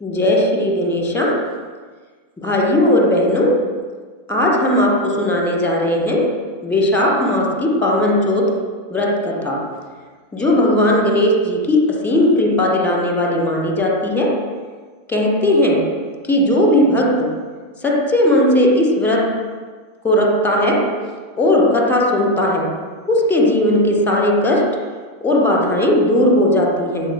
जय श्री गणेशा। भाइयों और बहनों, आज हम आपको सुनाने जा रहे हैं वैशाख मास की पावन चौथ व्रत कथा, जो भगवान गणेश जी की असीम कृपा दिलाने वाली मानी जाती है। कहते हैं कि जो भी भक्त सच्चे मन से इस व्रत को रखता है और कथा सुनता है, उसके जीवन के सारे कष्ट और बाधाएं दूर हो जाती हैं।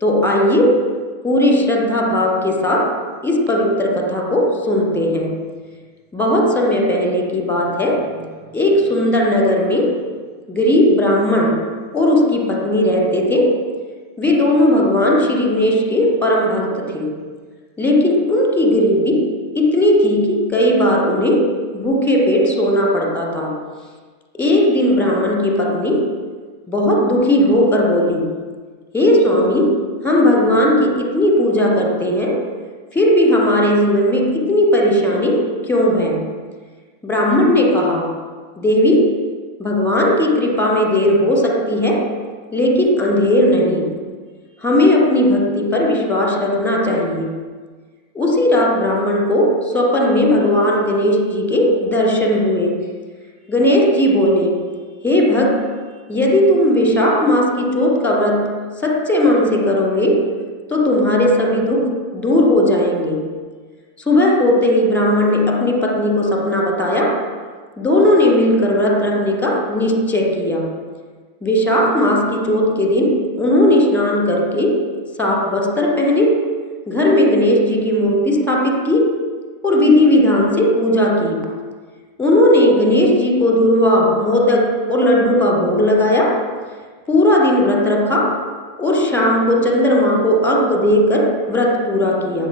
तो आइए पूरी श्रद्धा भाव के साथ इस पवित्र कथा को सुनते हैं। बहुत समय पहले की बात है। एक सुंदर नगर में गरीब ब्राह्मण और उसकी पत्नी रहते थे। वे दोनों भगवान श्री गणेश के परम भक्त थे, लेकिन उनकी गरीबी इतनी थी कि कई बार उन्हें भूखे पेट सोना पड़ता था। एक दिन ब्राह्मण की पत्नी बहुत दुखी होकर बोली, हे स्वामी, हम भगवान की इतनी पूजा करते हैं, फिर भी हमारे जीवन में इतनी परेशानी क्यों है? ब्राह्मण ने कहा, देवी, भगवान की कृपा में देर हो सकती है, लेकिन अंधेर नहीं। हमें अपनी भक्ति पर विश्वास रखना चाहिए। उसी रात ब्राह्मण को स्वप्न में भगवान गणेश जी के दर्शन हुए। गणेश जी बोले, हे भक्त, यदि तुम वैशाख मास की चौथ का व्रत सच्चे मन से करोगे तो तुम्हारे सभी दुख दूर हो जाएंगे। सुबह होते ही ब्राह्मण ने अपनी पत्नी को सपना बताया। दोनों ने मिलकर व्रत रखने का निश्चय किया। वैशाख मास की चौथ के दिन उन्होंने स्नान करके साफ वस्त्र पहने, घर में गणेश जी की मूर्ति स्थापित की और विधि विधान से पूजा की। उन्होंने गणेश जी को दूर्वा, मोदक और लड्डू का भोग लगाया। पूरा दिन व्रत रखा और शाम को चंद्रमा को अर्घ्य देकर व्रत पूरा किया।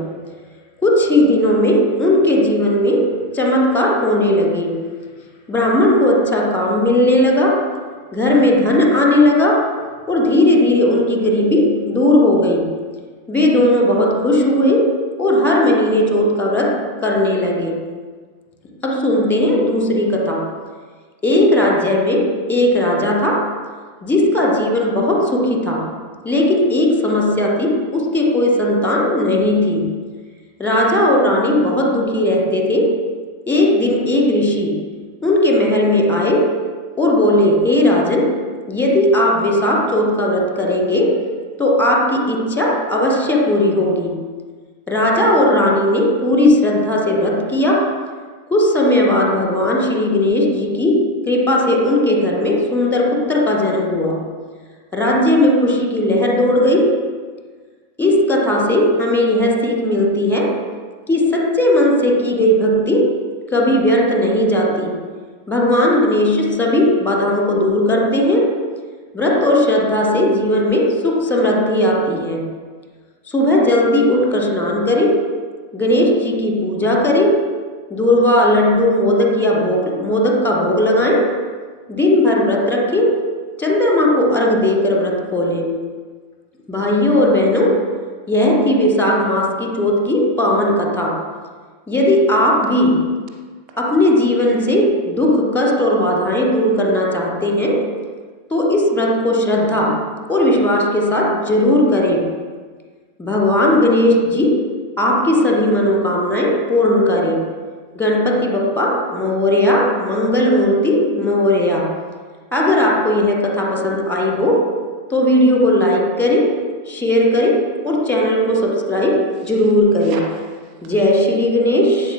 कुछ ही दिनों में उनके जीवन में चमत्कार होने लगे। ब्राह्मण को अच्छा काम मिलने लगा, घर में धन आने लगा और धीरे धीरे उनकी गरीबी दूर हो गई। वे दोनों बहुत खुश हुए और हर महीने चौथ का व्रत करने लगे। अब सुनते हैं दूसरी कथा। एक राज्य में एक राजा था, जिसका जीवन बहुत सुखी था, लेकिन एक समस्या थी, उसके कोई संतान नहीं थी। राजा और रानी बहुत दुखी रहते थे। एक दिन एक ऋषि उनके महल में आए और बोले, हे राजन, यदि आप वैशाख चौथ का व्रत करेंगे तो आपकी इच्छा अवश्य पूरी होगी। राजा और रानी ने पूरी श्रद्धा से व्रत किया। कुछ समय बाद भगवान श्री गणेश जी की कृपा से उनके घर में सुंदर पुत्र का जन्म हुआ। राज्य में खुशी की लहर दौड़ गई। इस कथा से हमें यह सीख मिलती है कि सच्चे मन से की गई भक्ति कभी व्यर्थ नहीं जाती। भगवान गणेश सभी बाधाओं को दूर करते हैं। व्रत और श्रद्धा से जीवन में सुख समृद्धि आती है। सुबह जल्दी उठकर स्नान करें, गणेश जी की पूजा करें, दूर्वा, लड्डू, मोदक का भोग लगाएं, दिन भर व्रत रखें, चंद्रमा को अर्घ देकर व्रत खोलें। भाइयों और बहनों, यह थी वैशाख मास की चौथ की पावन कथा। यदि आप भी अपने जीवन से दुख, कष्ट और बाधाएं दूर करना चाहते हैं तो इस व्रत को श्रद्धा और विश्वास के साथ जरूर करें। भगवान गणेश जी आपकी सभी मनोकामनाएं पूर्ण करें। गणपति बप्पा मोरया, मंगल मूर्ति मोरया। अगर आपको यह कथा पसंद आई हो तो वीडियो को लाइक करें, शेयर करें और चैनल को सब्सक्राइब जरूर करें। जय श्री गणेश।